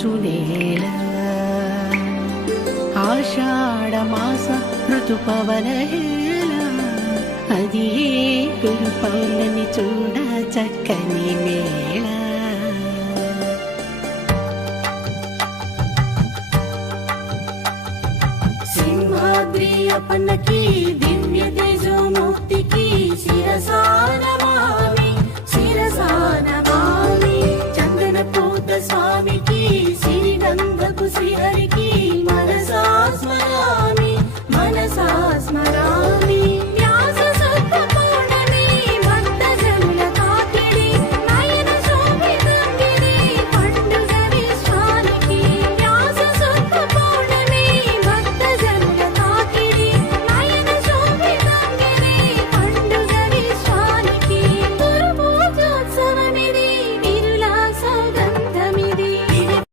చునేల ఆషాఢమాస ఋతుపవనహేళ అది గురు పౌర్ణమి చూడ చక్కని మేళ సింహాద్రి అప్పన్నకి దివ్య తేజోమూర్తికి శిరసానమామి శిరసానమామి